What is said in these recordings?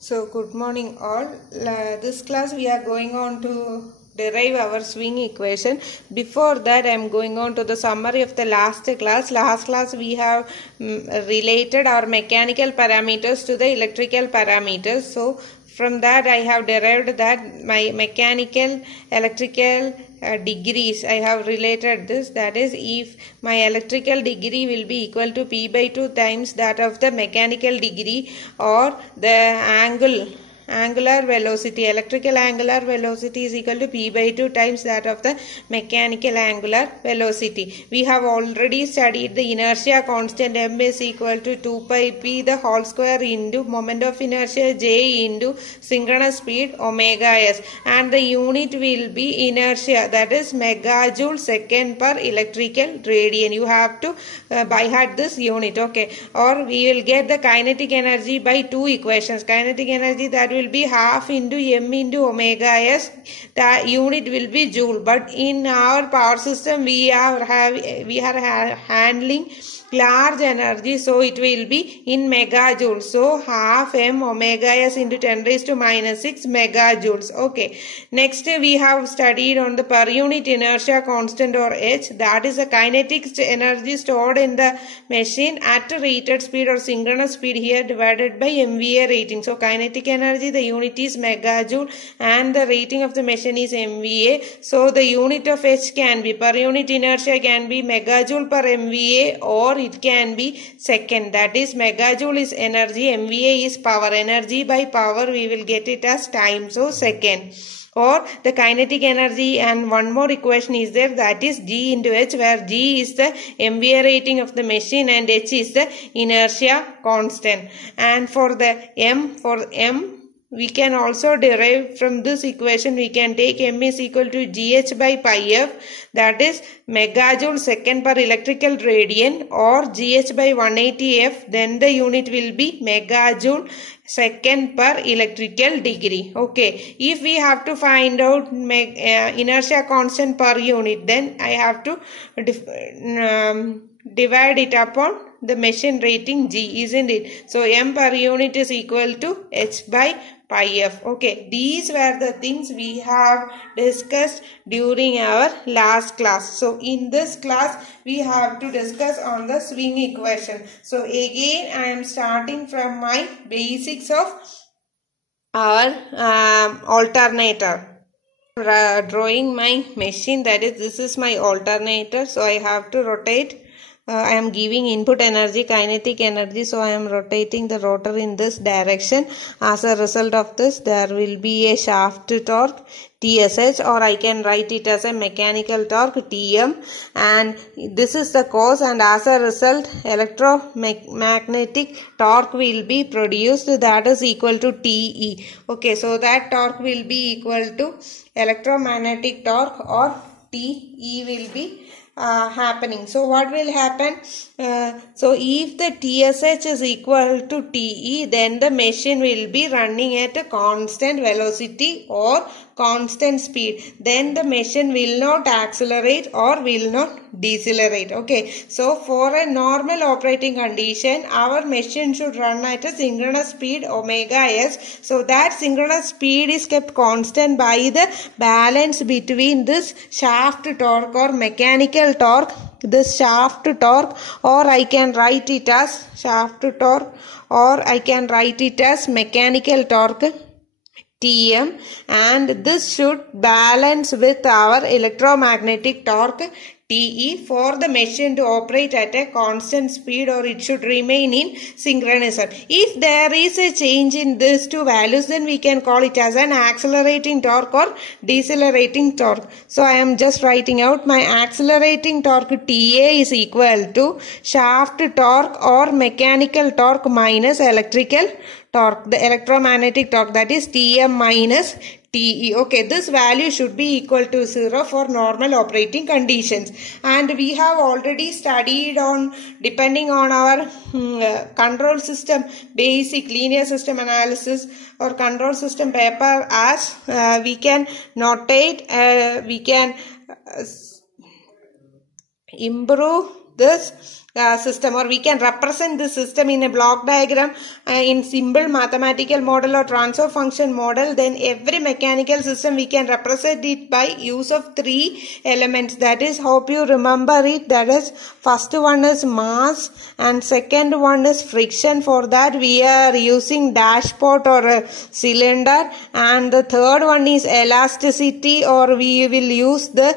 So good morning all. This class we are going on to derive our swing equation. Before that I am going on to the summary of the last class. Last class we have related our mechanical parameters to the electrical parameters. So from that I have derived that my mechanical, electrical degrees I have related this, that is if my electrical degree will be equal to p by 2 times that of the mechanical degree, or the angular velocity, electrical angular velocity is equal to p by 2 times that of the mechanical angular velocity. We have already studied the inertia constant m is equal to 2 pi p the whole square into moment of inertia j into synchronous speed omega s, and the unit will be inertia, that is megajoule second per electrical radian. You have to by heart this unit, okay? Or we will get the kinetic energy by two equations. Kinetic energy, that will be half into m into omega s. The unit will be joule, but in our power system we are handling large energy, so it will be in megajoules. So half m omega s into 10 raised to minus 6 megajoules. Okay. Next we have studied on the per unit inertia constant, or h, that is the kinetic energy stored in the machine at rated speed or synchronous speed here divided by MVA rating. So kinetic energy, the unit is megajoule and the rating of the machine is MVA. So the unit of h can be, per unit inertia can be megajoule per MVA, or it can be second, that is megajoule is energy, MVA is power. Energy by power we will get it as time, so second. Or the kinetic energy, and one more equation is there, that is G into H, where G is the MVA rating of the machine and H is the inertia constant. And for the M we can also derive from this equation. We can take m is equal to gh by pi f, that is megajoule second per electrical radian, or gh by 180 f, then the unit will be megajoule second per electrical degree. Okay, if we have to find out inertia constant per unit, then I have to divide it upon the machine rating G, isn't it? So m per unit is equal to h by pi f. Okay, these were the things we have discussed during our last class. So in this class we have to discuss on the swing equation. So again I am starting from my basics of our alternator. Drawing my machine, that is this is my alternator, so I have to rotate. I am giving input energy, kinetic energy, so I am rotating the rotor in this direction. As a result of this, there will be a shaft torque TSH, or I can write it as a mechanical torque TM, and this is the cause, and as a result electromagnetic torque will be produced, that is equal to TE. Okay, so that torque will be equal to electromagnetic torque, or TE will be happening. So what will happen? So if the TSH is equal to TE, then the machine will be running at a constant velocity or constant speed. Then the machine will not accelerate or will not decelerate. Okay, so for a normal operating condition, our machine should run at a synchronous speed omega s. So that synchronous speed is kept constant by the balance between this shaft torque or mechanical torque, this shaft torque, or I can write it as shaft torque, or I can write it as mechanical torque TM, and this should balance with our electromagnetic torque TE for the machine to operate at a constant speed, or it should remain in synchronism. If there is a change in these two values, then we can call it as an accelerating torque or decelerating torque. So I am just writing out my accelerating torque TA is equal to shaft torque or mechanical torque minus electrical torque, the electromagnetic torque, that is TM minus TE. Okay, this value should be equal to 0 for normal operating conditions. And we have already studied on, depending on our control system, basic linear system analysis or control system paper, as we can notate, we can improve this system, or we can represent this system in a block diagram in simple mathematical model or transfer function model, then every mechanical system we can represent it by use of 3 elements. That is, hope you remember it. That is, first one is mass and second one is friction. For that we are using dashpot or a cylinder, and the third one is elasticity, or we will use the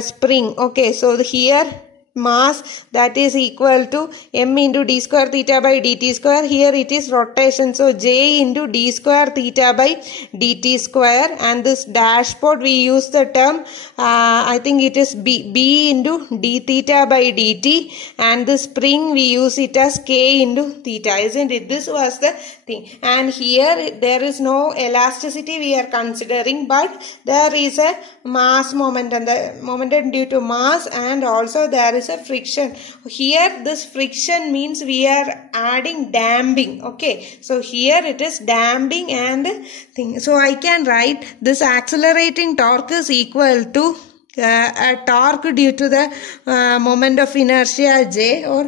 spring. Okay, so here mass, that is equal to m into d square theta by dt square. Here it is rotation, so j into d square theta by dt square. And this dashpot we use the term I think it is b into d theta by dt, and the spring we use it as k into theta, isn't it? This was the thing. And here there is no elasticity we are considering, but there is a mass momentum, the momentum due to mass, and also there is a friction. Here this friction means we are adding damping. Okay, so here it is damping and thing. So I can write this accelerating torque is equal to a torque due to the moment of inertia J, or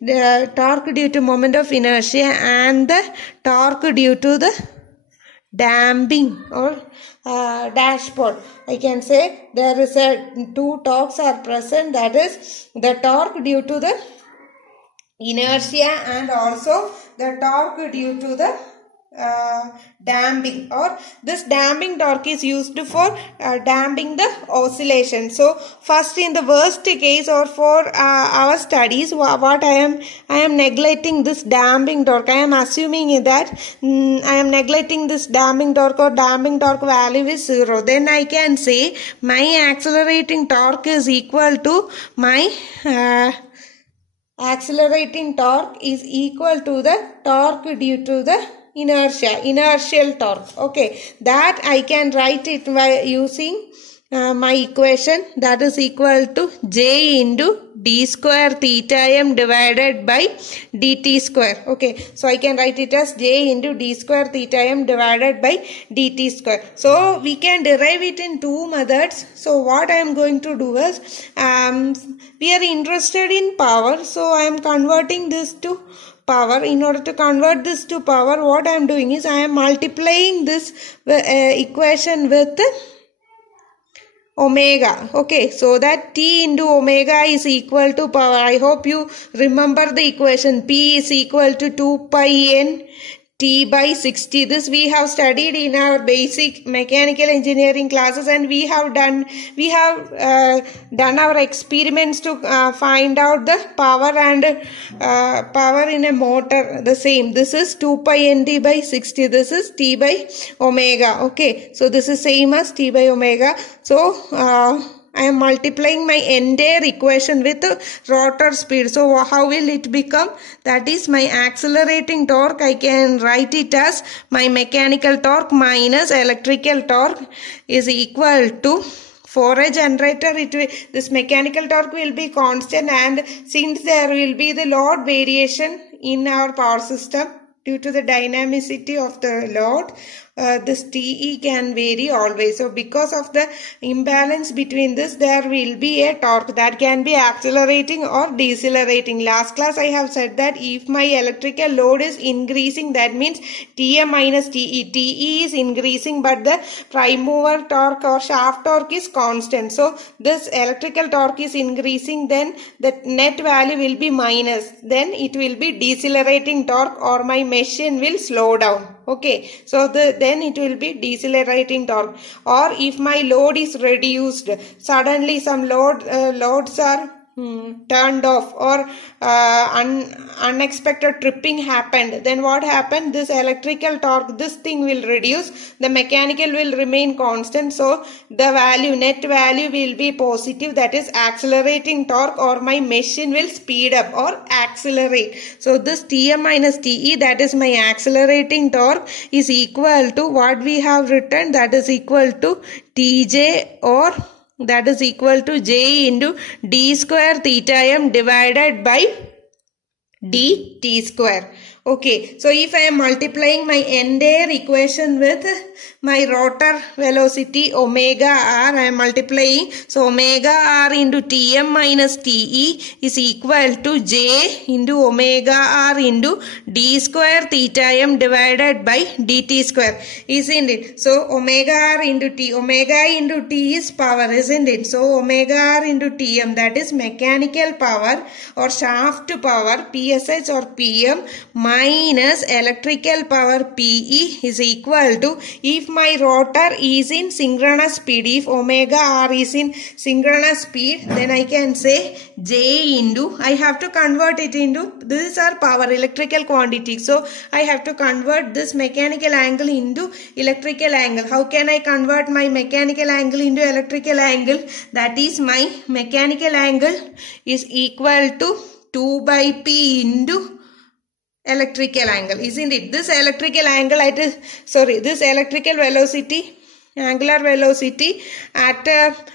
the torque due to moment of inertia, and the torque due to the damping or dashpot. I can say there is a 2 torques are present, that is the torque due to the inertia and also the torque due to the damping, or this damping torque is used for damping the oscillation. So first, in the worst case or for our studies, what I am neglecting this damping torque. I am assuming that I am neglecting this damping torque, or damping torque value is 0. Then I can say my accelerating torque is equal to my accelerating torque is equal to the torque due to the inertial torque. Okay, that I can write it by using my equation, that is equal to j into d square theta m divided by dt square. Okay, so I can write it as j into d square theta m divided by dt square. So we can derive it in 2 methods. So what I am going to do is, we are interested in power, so I am converting this to power. In order to convert this to power, what I am doing is I am multiplying this equation with omega. Okay, so that T into omega is equal to power. I hope you remember the equation. P is equal to 2 pi n T by 60. This we have studied in our basic mechanical engineering classes, and we have done our experiments to find out the power and power in a motor. The same. This is 2 pi n T by 60. This is T by omega. Okay, so this is same as T by omega. So I am multiplying my entire equation with rotor speed. So how will it become? That is my accelerating torque. I can write it as my mechanical torque minus electrical torque is equal to, for a generator, this mechanical torque will be constant, and since there will be the load variation in our power system due to the dynamicity of the load, this TE can vary always. So because of the imbalance between this, there will be a torque that can be accelerating or decelerating. Last class I have said that if my electrical load is increasing, that means TM minus TE. TE is increasing, but the prime mover torque or shaft torque is constant. So this electrical torque is increasing, then the net value will be minus. Then it will be decelerating torque, or my machine will slow down. Okay, so then it will be decelerating torque. Or if my load is reduced, suddenly some loads are turned off, or unexpected tripping happened, then what happened? This electrical torque, this thing will reduce, the mechanical will remain constant, so the net value will be positive, that is accelerating torque, or my machine will speed up or accelerate. So this Tm minus Te, that is my accelerating torque, is equal to what we have written, that is equal to Tj, or that is equal to j into d square theta m divided by dt square. Okay, so if I am multiplying my entire equation with my rotor velocity omega r, I am multiplying. So omega r into Tm minus Te is equal to j into omega r into d square theta m divided by dt square, isn't it? So omega r into T, omega into T is power, isn't it? So omega r into Tm, that is mechanical power or shaft power, PSH or PM, minus electrical power PE is equal to, if my rotor is in synchronous speed, if omega r is in synchronous speed, then I can say J into, I have to convert it into, these are power, electrical quantity. So I have to convert this mechanical angle into electrical angle. How can I convert my mechanical angle into electrical angle? That is, my mechanical angle is equal to 2 by P into electrical angle, isn't it? This electrical angle this electrical velocity, angular velocity at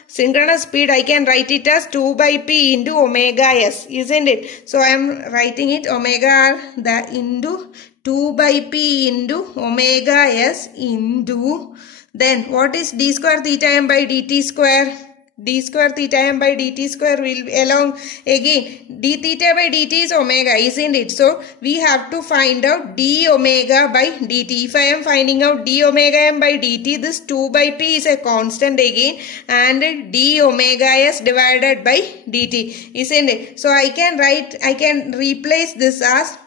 synchronous speed, I can write it as 2 by P into omega s, isn't it? So I am writing it omega r into 2 by P into omega s into, then what is d square theta m by dt square? D square theta m by dt square will be along again. D theta by dt is omega, isn't it? So we have to find out d omega by dt. If I am finding out d omega m by dt, this 2 by p is a constant again, and d omega s divided by dt, isn't it? So I can replace this as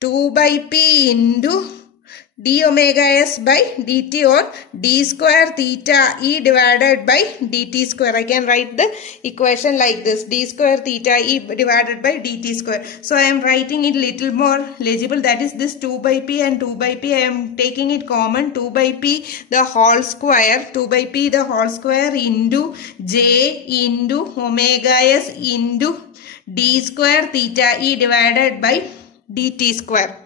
2 by p into d omega s by dt, or d square theta e divided by dt square. I can write the equation like this, d square theta e divided by dt square. So I am writing it little more legible, that is this 2 by p and 2 by p, I am taking it common, 2 by p the whole square, 2 by p the whole square into j into omega s into d square theta e divided by dt square.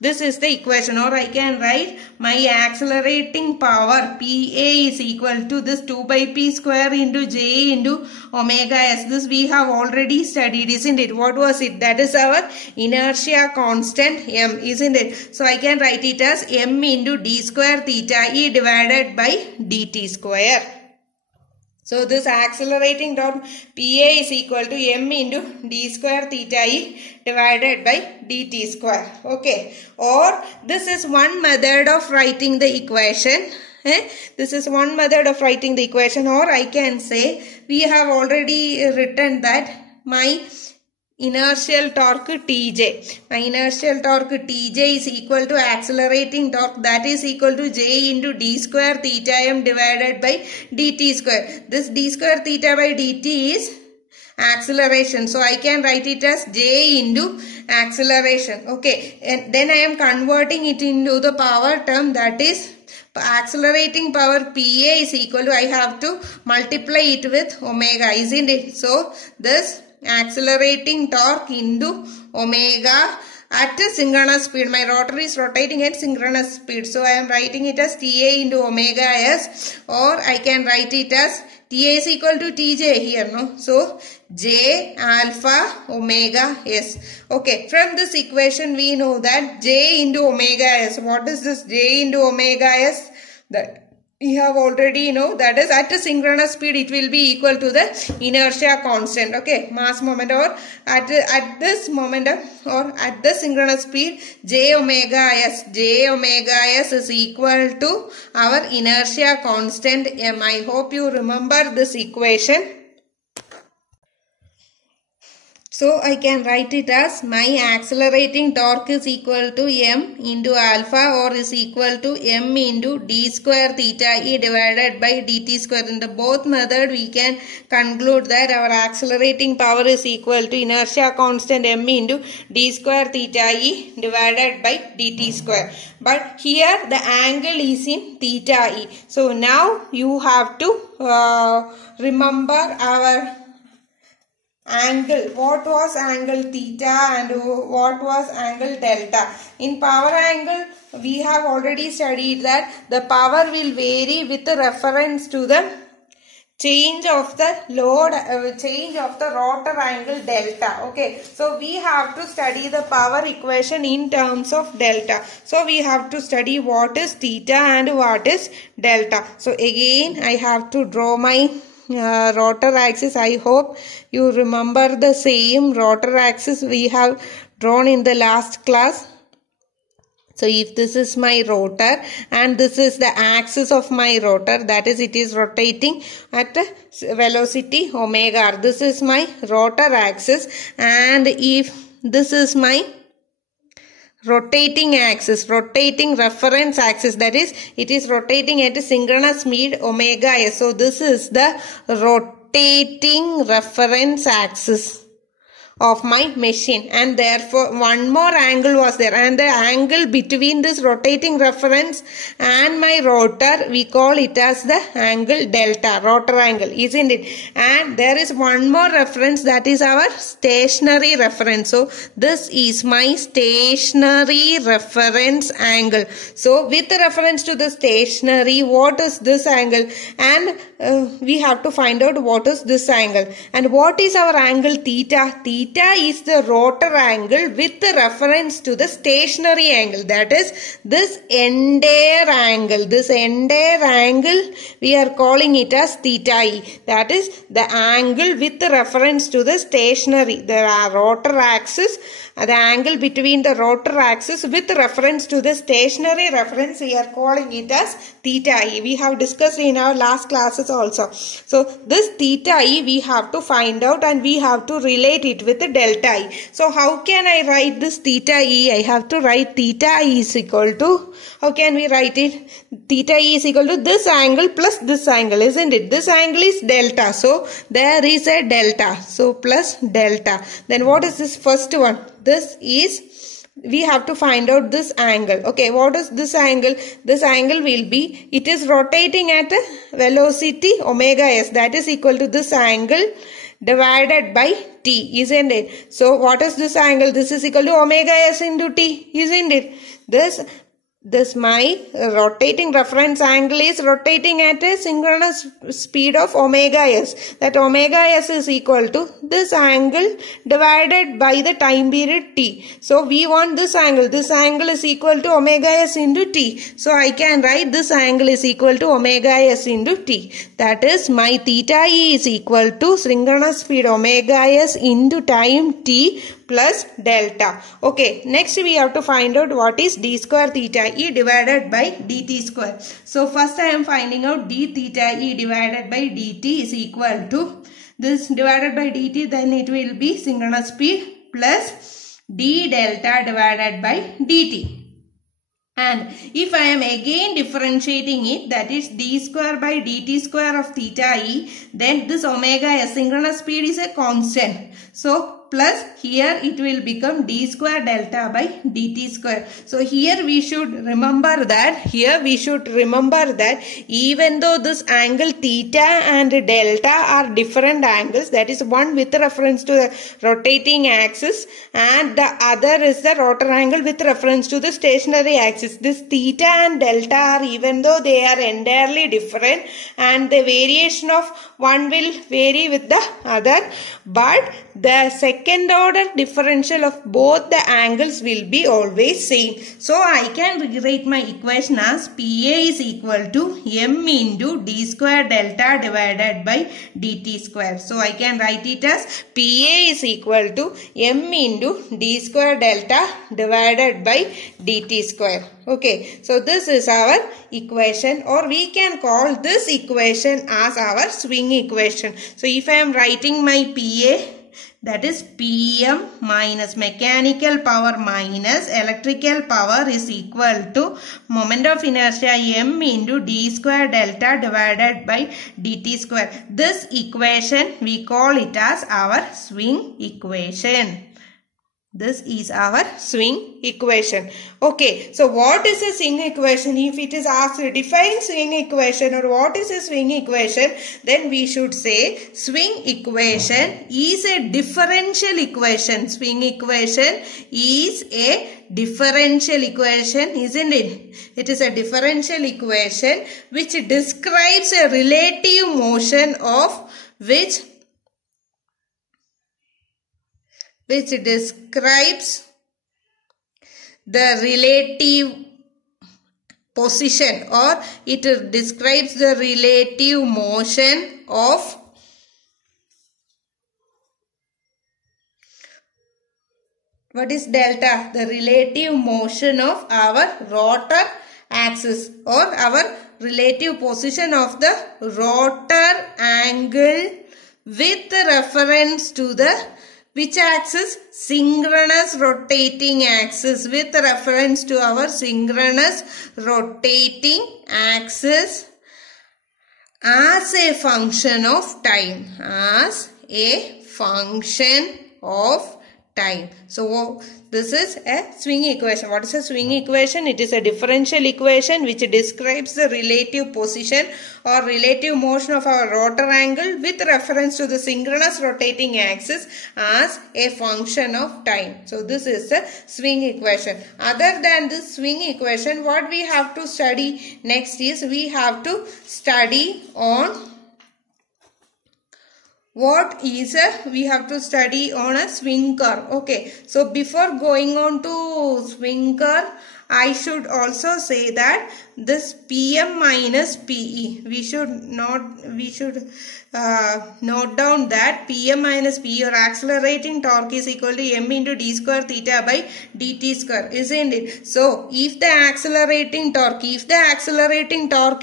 This is the equation, or I can write my accelerating power PA is equal to this 2 by P square into J into omega S. This we have already studied, isn't it? What was it? That is our inertia constant M, isn't it? So I can write it as M into D square theta E divided by dt square. So this accelerating torque PA is equal to M into d square theta E divided by dt square. Okay. Or this is one method of writing the equation. This is one method of writing the equation. Or I can say, we have already written that my inertial torque Tj. My inertial torque Tj is equal to accelerating torque, that is equal to J into d square theta m divided by dt square. This d square theta by dt is acceleration. So I can write it as J into acceleration. Okay. And then I am converting it into the power term, that is accelerating power PA is equal to, I have to multiply it with omega, isn't it? So this accelerating torque into omega at a synchronous speed. My rotor is rotating at synchronous speed. So I am writing it as TA into omega S, or I can write it as TA is equal to TJ here, no? So J alpha omega S. Okay, from this equation we know that J into omega S. What is this J into omega S? That we have already know, that is at a synchronous speed it will be equal to the inertia constant. Okay, mass moment, or at this momentum or at the synchronous speed J omega S is equal to our inertia constant M. I hope you remember this equation. So I can write it as my accelerating torque is equal to M into alpha, or is equal to M into d square theta E divided by dt square. In the both method we can conclude that our accelerating power is equal to inertia constant M into d square theta E divided by dt square. But here the angle is in theta E. So now you have to remember our angle. What was angle theta and what was angle delta? In power angle we have already studied that the power will vary with reference to the change of the load, change of the rotor angle delta. Okay, so we have to study the power equation in terms of delta. So we have to study what is theta and what is delta. So again I have to draw my rotor axis. I hope you remember the same rotor axis we have drawn in the last class. So if this is my rotor and this is the axis of my rotor, that is, it is rotating at a velocity omega. This is my rotor axis, and if this is my rotating axis, rotating reference axis, that is, it is rotating at a synchronous speed omega s. So this is the rotating reference axis of my machine, and therefore one more angle was there, and the angle between this rotating reference and my rotor, we call it as the angle delta, rotor angle, isn't it? And there is one more reference, that is our stationary reference. So this is my stationary reference angle. So with reference to the stationary, what is this angle? And we have to find out what is this angle. And what is our angle theta? Theta is the rotor angle with reference to the stationary angle. That is this entire angle. This entire angle we are calling it as theta e. That is the angle with reference to the stationary. There are rotor axis. The angle between the rotor axis with reference to the stationary reference, we are calling it as theta e. We have discussed in our last classes also. So this theta e we have to find out, and we have to relate it with the delta e. So how can I write this theta e? I have to write theta e is equal to, how can we write it? Theta e is equal to this angle plus this angle, isn't it? This angle is delta. So there is a delta. So plus delta. Then what is this first one? This is, we have to find out this angle. Okay, what is this angle? This angle will be, it is rotating at a velocity omega s. That is equal to this angle divided by t, isn't it? So what is this angle? This is equal to omega s into t, isn't it? This my rotating reference angle is rotating at a synchronous speed of omega s. That omega s is equal to this angle divided by the time period t. So we want this angle. This angle is equal to omega s into t. So I can write this angle is equal to omega s into t. That is, my theta e is equal to synchronous speed omega s into time t plus delta. Okay, next we have to find out what is d square theta e divided by dt square. So first I am finding out d theta e divided by dt is equal to this divided by dt, then it will be synchronous speed plus d delta divided by dt. And if I am again differentiating it, that is d square by dt square of theta e, then this omega s synchronous speed is a constant. So plus here it will become d square delta by dt square. So here we should remember that, even though this angle theta and delta are different angles, that is one with reference to the rotating axis and the other is the rotor angle with reference to the stationary axis. This theta and delta are, even though they are entirely different and the variation of one will vary with the other, but the second order differential of both the angles will be always same. So I can rewrite my equation as PA is equal to m into d square delta divided by dt square. So I can write it as PA is equal to m into d square delta divided by dt square. Okay, so this is our equation, or we can call this equation as our swing equation. So if I am writing my PA, that is PM minus mechanical power minus electrical power is equal to moment of inertia m into d square delta divided by dt square. This equation we call it as our swing equation. This is our swing equation. Okay, so what is a swing equation? If it is asked to define swing equation or what is a swing equation, then we should say swing equation is a differential equation. Swing equation is a differential equation, isn't it? It is a differential equation which describes a relative motion of which describes the relative position, or it describes the relative motion of what is delta? The relative motion of our rotor axis, or our relative position of the rotor angle with reference to the which axis? Synchronous rotating axis, with reference to our synchronous rotating axis as a function of time. As a function of time. So this is a swing equation. What is a swing equation? It is a differential equation which describes the relative position or relative motion of our rotor angle with reference to the synchronous rotating axis as a function of time. So this is the swing equation. Other than this swing equation, what we have to study next is we have to study on we have to study on a swing curve. Okay, so before going on to swing curve, I should also say that this PM minus PE, we should note down that PM minus PE or accelerating torque is equal to m into d square theta by dt square, isn't it? So if the accelerating torque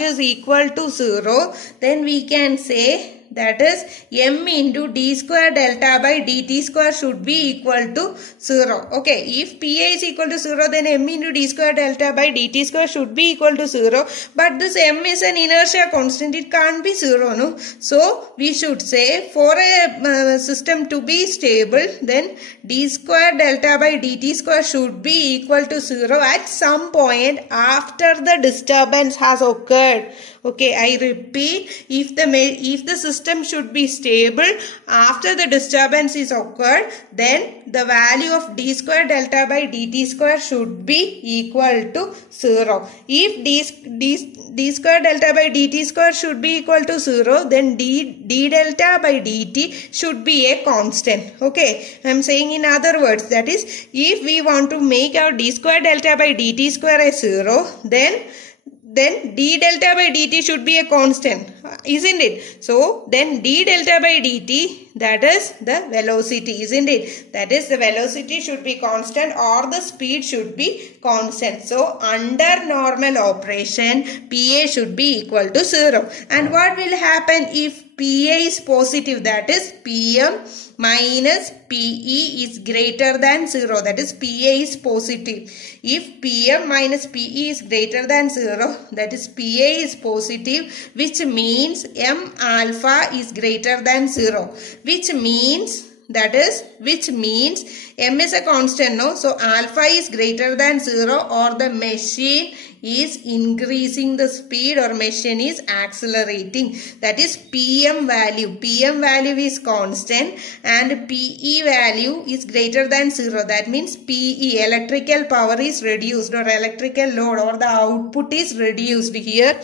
is equal to 0, then we can say that is m into d square delta by dt square should be equal to 0. Okay, if PA is equal to 0, then m into d square delta by dt square should be equal to 0. But this m is an inertia constant. It can't be 0, no? So we should say for a system to be stable, then d square delta by dt square should be equal to 0 at some point after the disturbance has occurred. Okay, I repeat, if the system should be stable after the disturbance is occurred, then the value of d square delta by dt square should be equal to 0. If d square delta by dt square should be equal to 0, then d delta by dt should be a constant. Okay, I am saying in other words, that is, if we want to make our d square delta by dt square as 0, then d delta by dt should be a constant, isn't it? So then d delta by dt, that is the velocity, isn't it? That is, the velocity should be constant or the speed should be constant. So under normal operation, PA should be equal to 0. And what will happen if PA is positive? That is, PM minus PE is greater than 0. That is, PA is positive. If PM minus PE is greater than 0, that is, PA is positive, which means M alpha is greater than 0. Which means M is a constant, no? So alpha is greater than 0, or the machine is increasing the speed or machine is accelerating. That is PM value. PM value is constant and PE value is greater than 0. That means PE, electrical power, is reduced, or electrical load, or the output is reduced. Here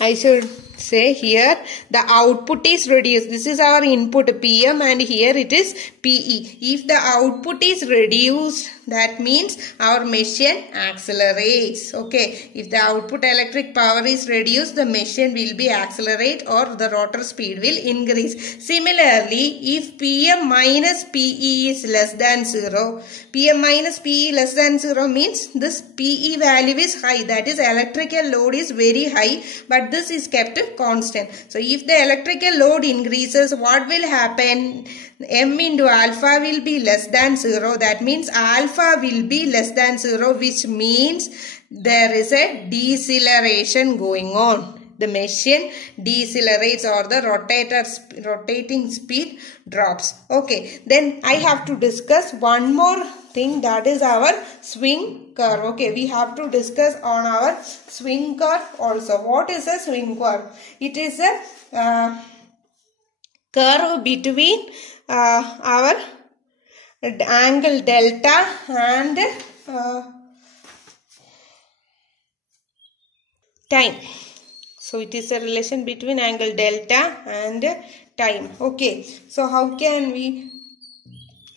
I should say here the output is reduced. This is our input PM and here it is PE. If the output is reduced, that means our machine accelerates. Okay, if the output electric power is reduced, the machine will be accelerate or the rotor speed will increase. Similarly, if PM minus PE is less than 0, PM minus PE less than 0 means this PE value is high. That is, electrical load is very high, but this is kept constant. So if the electrical load increases, what will happen? M into alpha will be less than 0. That means alpha will be less than 0, which means there is a deceleration going on. the machine decelerates or the rotating speed drops. Okay, then I have to discuss one more thing, that is our swing curve. Okay, we have to discuss on our swing curve also. What is a swing curve? It is a curve between our angle delta and time. So it is a relation between angle delta and time. Okay, so how can we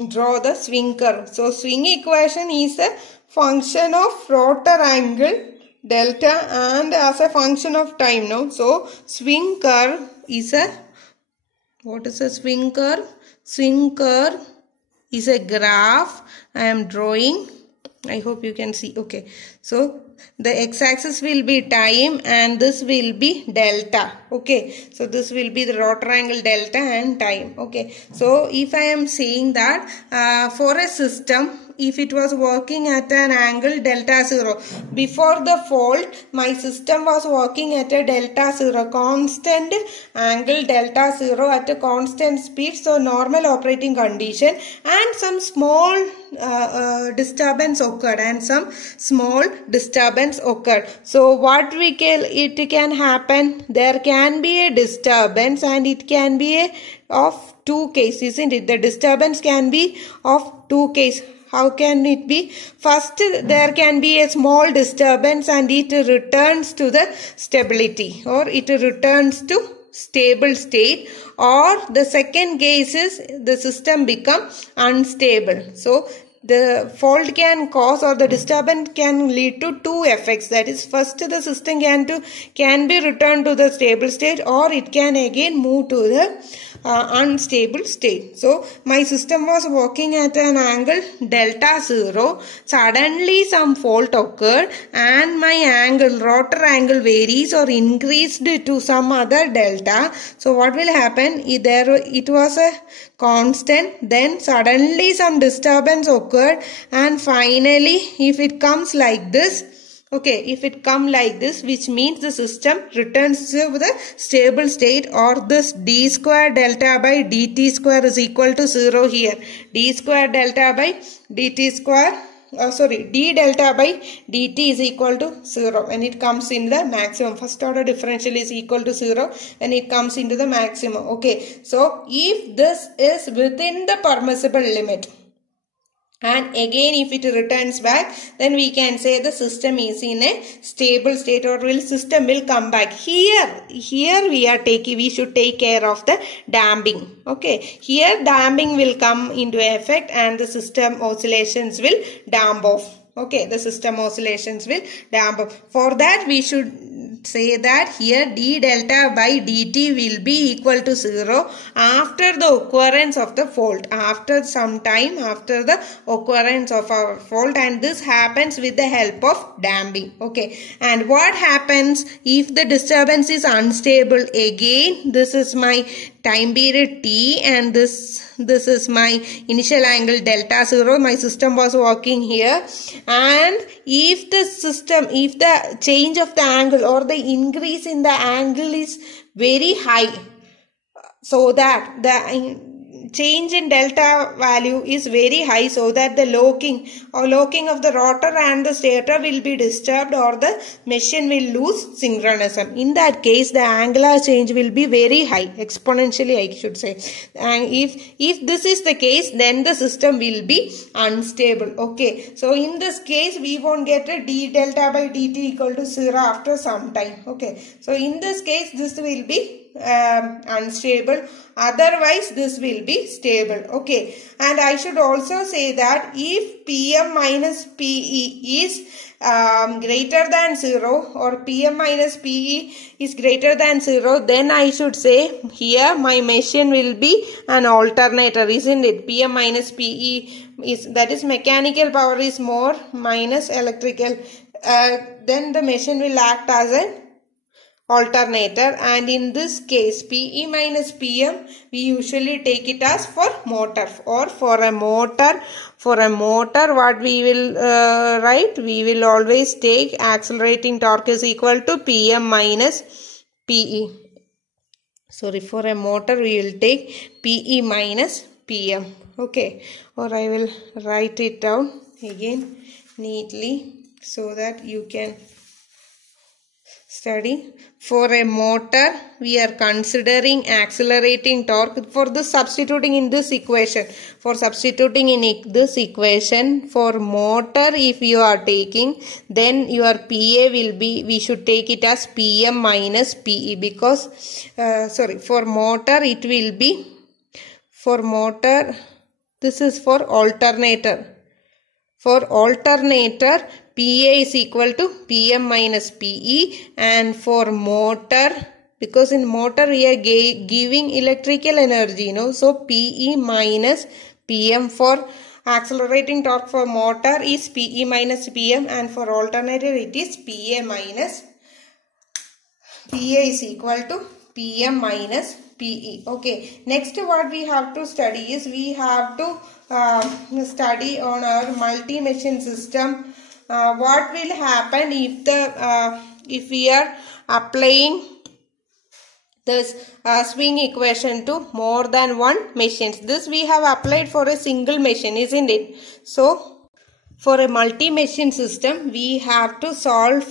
draw the swing curve? So swing equation is a function of rotor angle delta and as a function of time now. So swing curve is a, what is a swing curve? Swing curve is a graph I am drawing. I hope you can see. Okay, so the x-axis will be time and this will be delta. Okay, so this will be the rotor angle delta and time. Okay, so if I am saying that for a system, if it was working at an angle delta 0, before the fault my system was working at a delta 0, constant angle delta 0 at a constant speed, so normal operating condition, and some small disturbance occurred So what it can happen, there can be a disturbance and it can be of two cases, isn't it? The disturbance can be of two cases. How can it be? First, there can be a small disturbance and it returns to the stability, or it returns to stable state, or the second case is the system become unstable. So the fault can cause, or the disturbance can lead to two effects. That is, first the system can be returned to the stable state, or it can again move to the unstable state. So my system was working at an angle delta 0. Suddenly some fault occurred and my rotor angle varies or increased to some other delta. So what will happen? It was a constant, then suddenly some disturbance occurred, and finally if it comes like this, okay, if it come like this, which means the system returns to the stable state, or this d square delta by dt square is equal to 0 here. D square delta by dt square, d delta by dt is equal to 0 when it comes in the maximum. First order differential is equal to 0 when it comes into the maximum. Okay, so if this is within the permissible limit, and again if it returns back, then we can say the system is in a stable state, or system will come back. Here we should take care of the damping. Okay, here damping will come into effect and the system oscillations will damp off. Okay, the system oscillations will damp off. For that we should say that here d delta by dt will be equal to 0 after the occurrence of the fault, after some time after the occurrence of our fault, and this happens with the help of damping. Okay, and what happens if the disturbance is unstable? Again, this is my time period t and this is my initial angle delta 0. My system was working here, and if the change of the angle or the increase in the angle is very high, so that the change in delta value is very high, so that the locking of the rotor and the stator will be disturbed, or the machine will lose synchronism. In that case, the angular change will be very high, exponentially I should say. And if this is the case, then the system will be unstable. Okay, so in this case we won't get a d delta by dt equal to 0 after some time. Okay, so in this case this will be unstable, otherwise this will be stable. Okay, and I should also say that if Pm minus Pe is greater than 0, or Pm minus Pe is greater than 0, then I should say here my machine will be an alternator, isn't it? Pm minus Pe is, that is, mechanical power is more minus electrical, then the machine will act as an alternator, and in this case Pe minus Pm we usually take it as for motor, or for a motor what we will write, we will always take accelerating torque is equal to Pm minus PE. Sorry, for a motor we will take PE minus PM. Okay, or I will write it down again neatly so that you can study. For a motor we are considering accelerating torque. For this, substituting in this equation, for motor, if you are taking, then your PA will be, we should take it as PM minus PE, because for motor it will be, for motor, this is for alternator. For alternator, PA is equal to PM minus PE, and for motor, because in motor we are giving electrical energy, so PE minus PM. For accelerating torque for motor is PE minus PM, and for alternator it is PA is equal to PM minus PE. Okay, next what we have to study is, we have to study on our multi-machine system. What will happen if we are applying this swing equation to more than one machines? This we have applied for a single machine, isn't it? So for a multi-machine system, we have to solve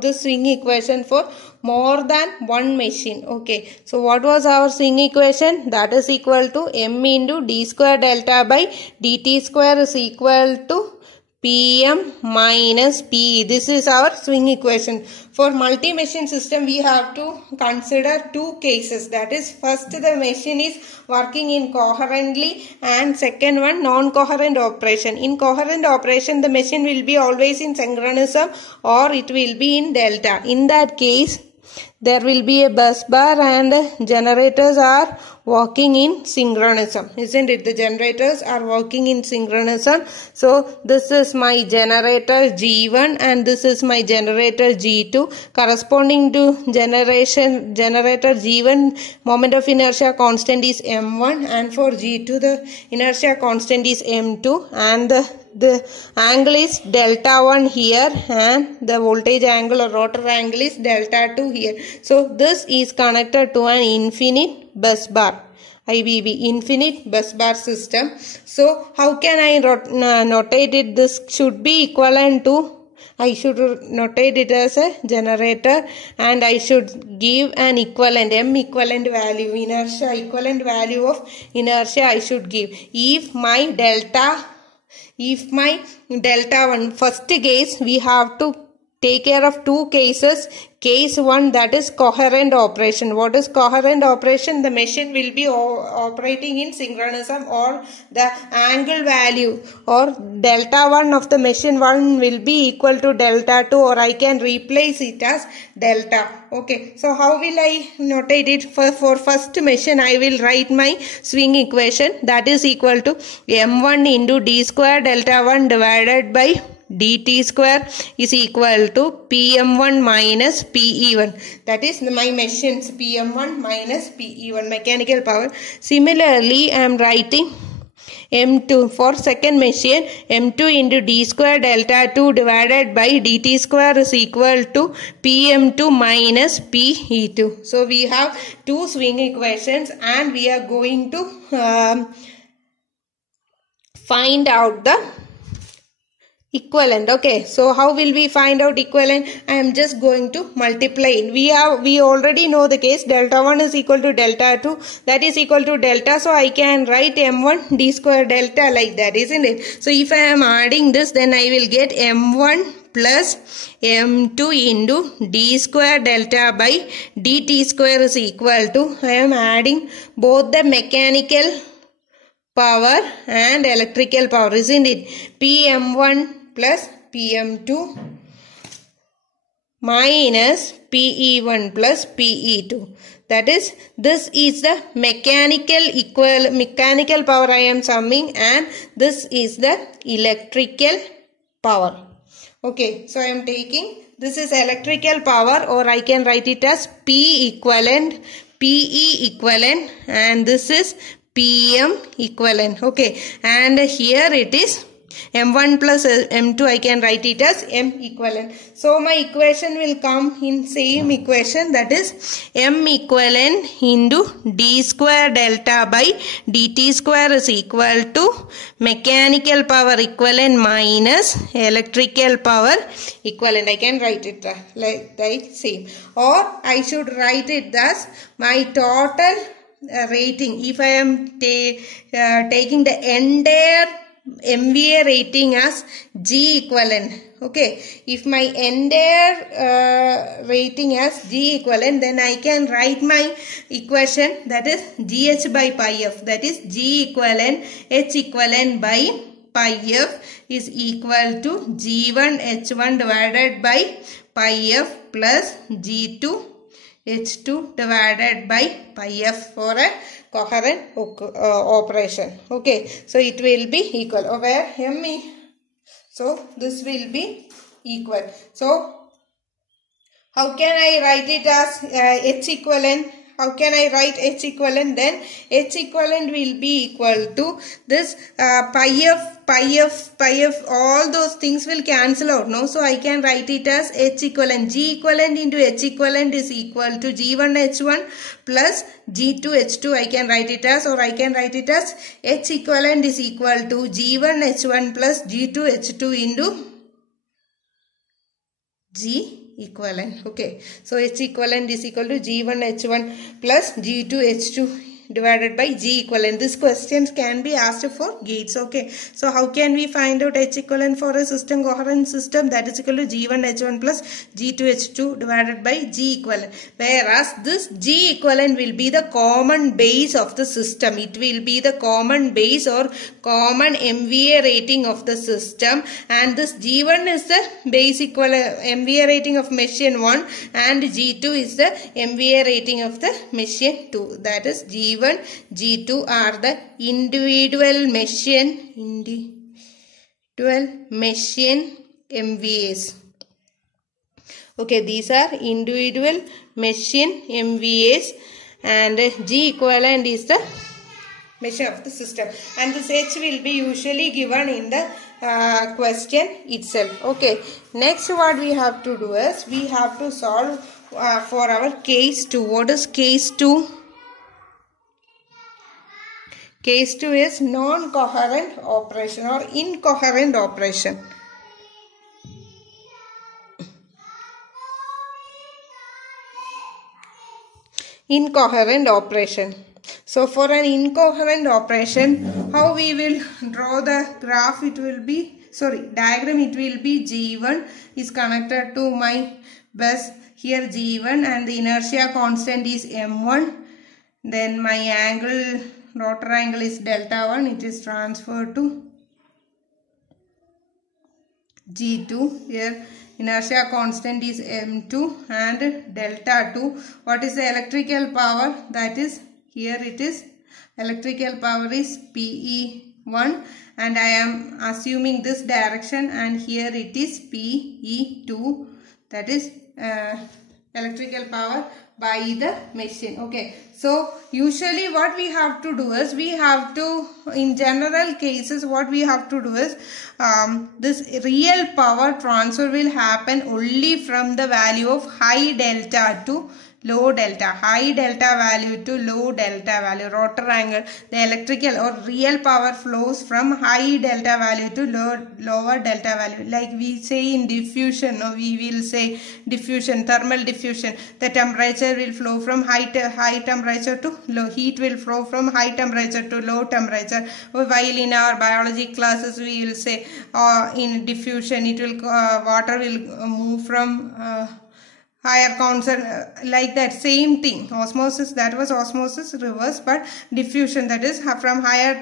the swing equation for more than one machine. Okay, so what was our swing equation? That is equal to m into d square delta by dt square is equal to PM minus PE. This is our swing equation. For multi-machine system, we have to consider two cases. That is, first the machine is working in coherently, and second one non-coherent operation. In coherent operation, the machine will be always in synchronism or it will be in delta. In that case, there will be a bus bar and generators are working in synchronism, isn't it? The generators are working in synchronism. So this is my generator G1 and this is my generator G2. Corresponding to generator G1, moment of inertia constant is M1, and for G2 the inertia constant is M2, and the angle is delta 1 here, and the voltage angle or rotor angle is delta 2 here. So this is connected to an infinite bus bar, IBB, infinite bus bar system. So how can I notate it? This should be equivalent to, I should notate it as a generator, and I should give an equivalent, M equivalent value, inertia, equivalent value of inertia I should give. If my delta 1, first case, we have to take care of two cases. Case 1, that is coherent operation. What is coherent operation? The machine will be operating in synchronism, or the angle value or delta 1 of the machine 1 will be equal to delta 2, or I can replace it as delta. Okay, so how will I notate it? For first machine, I will write my swing equation, that is equal to M1 into d square delta 1 divided by dt square is equal to PM1 minus PE1. That is my machines, PM1 minus PE1, mechanical power. Similarly, I am writing M2 for second machine, M2 into d square delta 2 divided by dt square is equal to PM2 minus PE2. So we have two swing equations and we are going to find out the equivalent. Okay, so how will we find out equivalent? I am just going to multiply. We already know the case, delta 1 is equal to delta 2, that is equal to delta, so I can write M1 d square delta like that, isn't it? So if I am adding this, then I will get M1 plus M2 into d square delta by dt square is equal to, I am adding both the mechanical power and electrical power, isn't it? PM1 plus PM2 minus PE1 plus PE2. That is, this is the mechanical power I am summing, and this is the electrical power. Okay, so I am taking, this is electrical power, or I can write it as P equivalent, PE equivalent, and this is PM equivalent. Okay, and here it is M1 plus M2 I can write it as M equivalent. So my equation will come in same equation, that is M equivalent into d square delta by dt square is equal to mechanical power equivalent minus electrical power equivalent. I can write it like same, or I should write it as my total rating. If I am taking the entire MVA rating as G equivalent, okay, if my entire rating as G equivalent, then I can write my equation, that is GH by pi f, that is G equivalent H equivalent by pi f is equal to G1 H1 divided by pi f plus G2 H2 divided by pi f for a coherent operation. Okay, so it will be equal, where M is, so this will be equal. So how can I write it as H equivalent? How can I write H equivalent? Then H equivalent will be equal to this pi f, all those things will cancel out, no? So I can write it as H equivalent. G equivalent into H equivalent is equal to G1 H1 plus G2 H2 I can write it as, or I can write it as H equivalent is equal to G1 H1 plus G2 H2 into G equivalent. Okay, so H equivalent is equal to G1 H1 plus G2 H2 divided by G equivalent. This question can be asked for gates. Okay, so how can we find out H equivalent for a system, coherent system? That is equal to G1 H1 plus G2 H2 divided by G equivalent. Whereas this G equivalent will be the common base of the system. It will be the common base or common MVA rating of the system, and this G1 is the base equivalent MVA rating of machine 1, and G2 is the MVA rating of the machine 2. That is G1, G2 are the individual machine MVAs. Okay, these are individual machine MVAs, and G equivalent is the measure of the system, and this H will be usually given in the question itself. Okay, next what we have to do is we have to solve for our case 2. What is case 2? Case 2 is non-coherent operation or incoherent operation. Incoherent operation. So for an incoherent operation, how we will draw the graph? It will be, diagram. It will be G1 is connected to my bus here, G1, and the inertia constant is M1. Then my angle, rotor angle is delta 1. It is transferred to G2. Here inertia constant is M2 and delta 2. What is the electrical power? That is, here it is, electrical power is PE1, and I am assuming this direction, and here it is PE2, that is electrical power by the machine. Okay, so usually what we have to do is, we have to, in general cases, what we have to do is, this real power transfer will happen only from the value of high delta to low delta, high delta value to low delta value, rotor angle. The electrical or real power flows from high delta value to lower delta value. Like we say in diffusion, or we will say diffusion, thermal diffusion. The temperature will flow from high temperature to low. Heat will flow from high temperature to low temperature. While in our biology classes we will say in diffusion, it will water will move from higher concert, like that. Same thing. Osmosis, that was osmosis reverse, but diffusion, that is from higher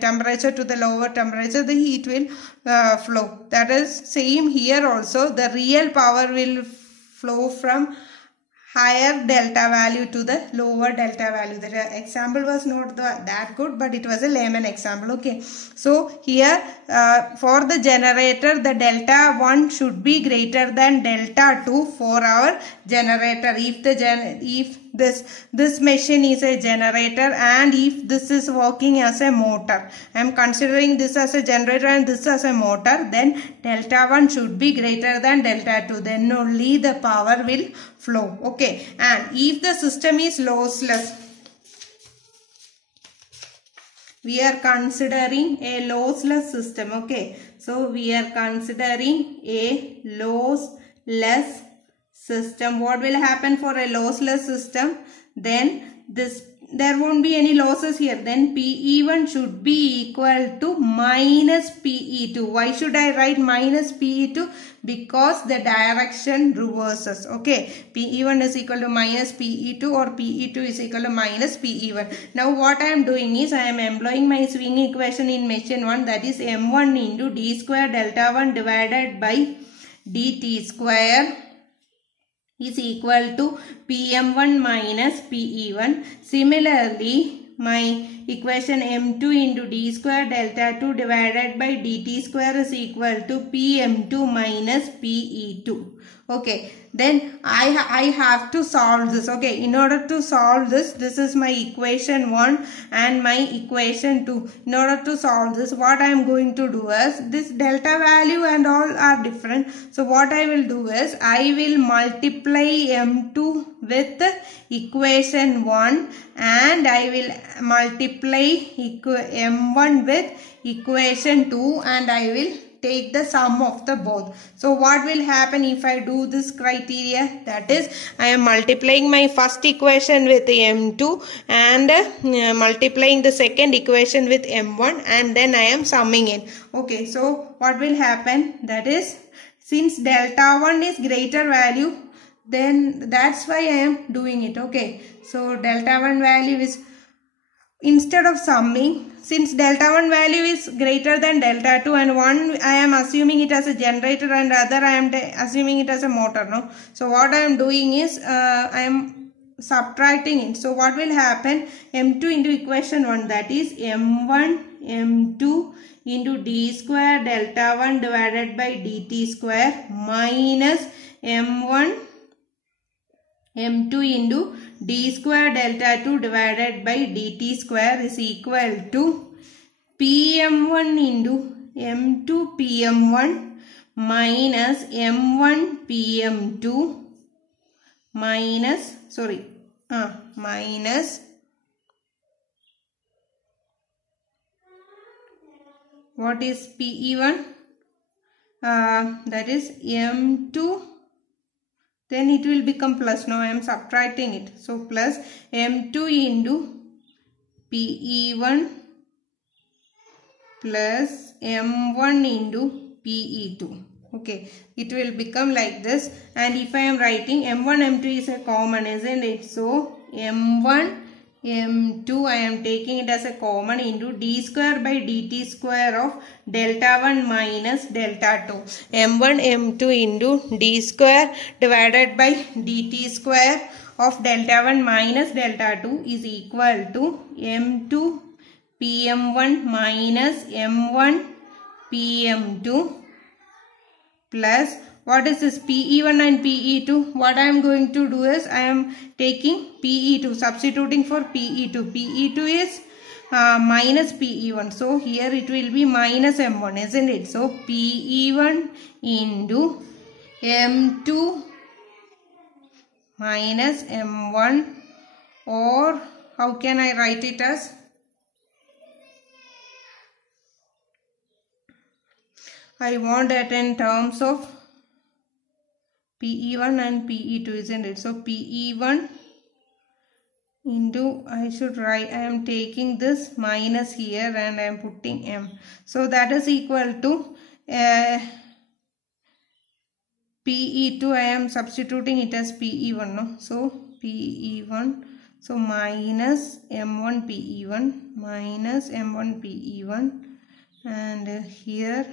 temperature to the lower temperature, the heat will flow. That is same here also. The real power will flow from higher delta value to the lower delta value. The example was not that good, but it was a layman example. Okay, so here for the generator, the delta 1 should be greater than delta 2 for our generator. If this machine is a generator, and if this is working as a motor, I am considering this as a generator and this as a motor, then delta 1 should be greater than delta 2, then only the power will flow. Okay, and if the system is lossless, we are considering a lossless system. Okay, so we are considering a lossless system. What will happen for a lossless system? Then there won't be any losses here. Then PE1 should be equal to minus PE2. Why should I write minus PE2? Because the direction reverses. Okay, PE1 is equal to minus PE2, or PE2 is equal to minus PE1. Now what I am doing is I am employing my swing equation in machine 1, that is M1 into d square delta 1 divided by dt square is equal to PM1 minus PE1. Similarly, my equation M2 into d square delta 2 divided by dt square is equal to PM2 minus PE2. Okay, then I have to solve this. Okay, in order to solve this is my equation 1 and my equation 2. In order to solve this, what I am going to do is, this delta value and all are different. So what I will do is, I will multiply M2 with equation 1 and I will multiply M1 with equation 2 and I will take the sum of the both. So what will happen if I do this criteria? That is, I am multiplying my first equation with M2 and multiplying the second equation with M1, and then I am summing it. Okay, so what will happen? That is, since delta 1 is greater value, then that's why I am doing it. Okay, so delta 1 value is, instead of summing, since delta 1 value is greater than delta 2 and one I am assuming it as a generator and other I am assuming it as a motor, no? So what I am doing is I am subtracting it. So what will happen? M2 into equation 1, that is M1 M2 into d square delta 1 divided by dt square minus M1 M2 into d square delta 2 divided by dt square is equal to PM1 into M2 PM1 minus M1 PM2 minus what is PE1? That is M2, then it will become plus. Now I am subtracting it. So plus M2 into PE1 plus M1 into PE2. Okay, it will become like this. And if I am writing M1 M2 is a common, isn't it? So M1 M2 I am taking it as a common into d square by dt square of delta 1 minus delta 2. M1 M2 into d square divided by dt square of delta 1 minus delta 2 is equal to M2 PM1 minus M1 PM2 plus, what is this, PE1 and PE2? What I am going to do is, I am taking PE2, substituting for PE2. PE2 is minus PE1. So here it will be minus M1, isn't it? So PE1 into M2 minus M1, or how can I write it as? I want that in terms of PE1 and PE2, isn't it? So PE1 into, I should write, I am taking this minus here and I am putting M. So that is equal to PE2, I am substituting it as PE1, no? So PE1, so minus M1 PE1 minus M1 PE1, and here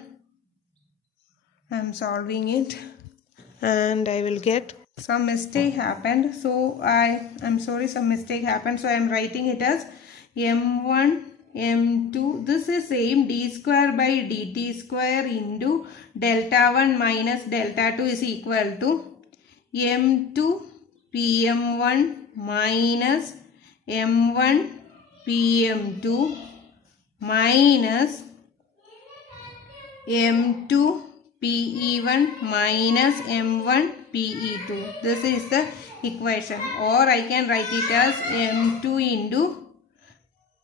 I am solving it and I will get, some mistake happened, so I'm sorry, some mistake happened, so I am writing it as M1 M2, this is same, d square by dt square into delta 1 minus delta 2 is equal to M2 PM1 minus M1 PM2 minus M2 PE1 minus M1 PE2. This is the equation, or I can write it as M2 into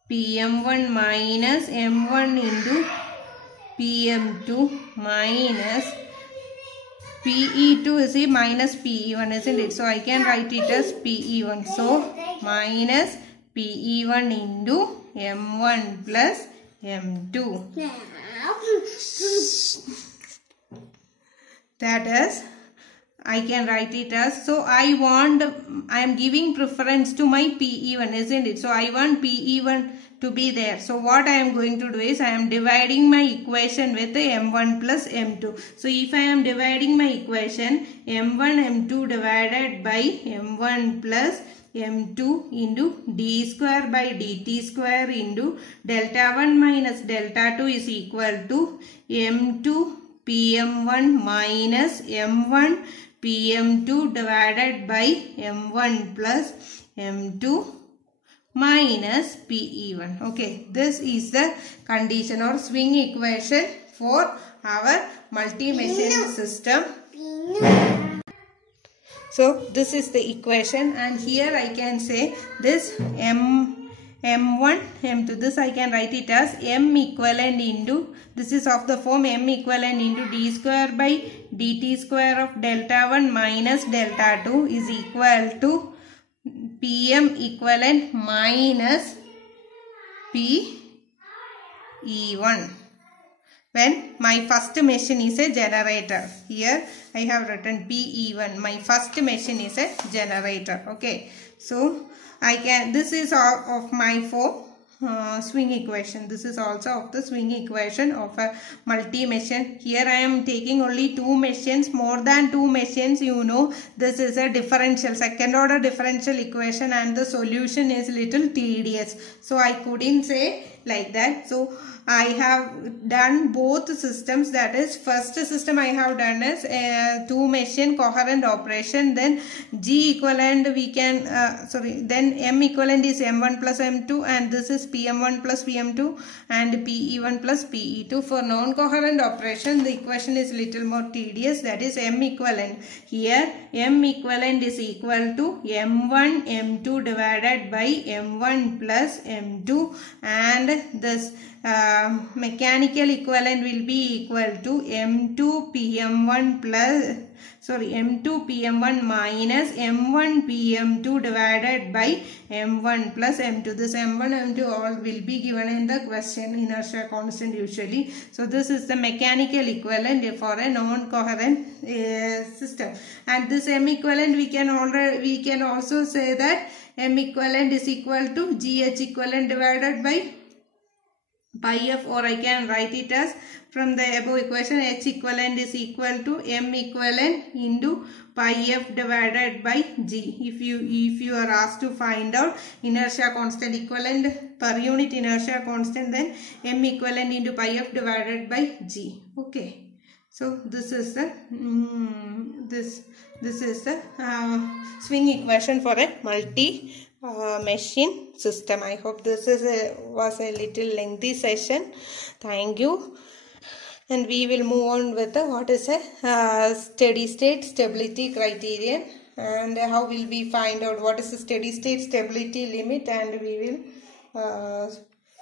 PM1 minus M1 into PM2 minus PE2 is a minus PE1, isn't it? So I can write it as PE1. So minus PE1 into M1 plus M2. That is, I can write it as, so I am giving preference to my PE1, isn't it? So I want PE1 to be there. So what I am going to do is, I am dividing my equation with M1 plus M2. So if I am dividing my equation, M1 M2 divided by M1 plus M2 into d square by dt square into delta 1 minus delta 2 is equal to M2 PM1 minus M1 PM2 divided by M1 plus M2 minus PE1. Okay, this is the condition or swing equation for our multi-machine system. So this is the equation, and here I can say this M1 M2, this I can write it as M equivalent into, this is of the form M equivalent into d square by dt square of delta 1 minus delta 2 is equal to PM equivalent minus PE1. When my first machine is a generator, here I have written PE1, my first machine is a generator. Okay, so I can, this is of my form swing equation. This is also of the swing equation of a multi-machine. Here I am taking only two machines. More than two machines, you know, this is a differential, second order differential equation, and the solution is little tedious. So I couldn't say like that. So I have done both systems. That is, first system I have done is two machine coherent operation. Then G equivalent we can then M equivalent is M1 plus M2, and this is PM1 plus PM2 and PE1 plus PE2. For non-coherent operation, the equation is little more tedious. That is M equivalent. Here M equivalent is equal to M1 M2 divided by M1 plus M2, and this mechanical equivalent will be equal to M2 PM1 plus M2 PM1 minus M1 PM2 divided by M1 plus M2. This M1 M2 all will be given in the question, inertia constant usually. So this is the mechanical equivalent for a non-coherent system. And this M equivalent we can also say that M equivalent is equal to GH equivalent divided by pi f, or I can write it as from the above equation, H equivalent is equal to M equivalent into pi f divided by G. If you are asked to find out inertia constant equivalent per unit inertia constant, then M equivalent into pi f divided by G. Okay. So this is the this is the swing equation for a multi-machine system. I hope this was a little lengthy session. Thank you. And we will move on with what is a steady state stability criterion, and how will we find out what is the steady state stability limit, and we will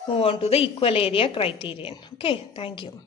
move on to the equal area criterion. Okay, thank you.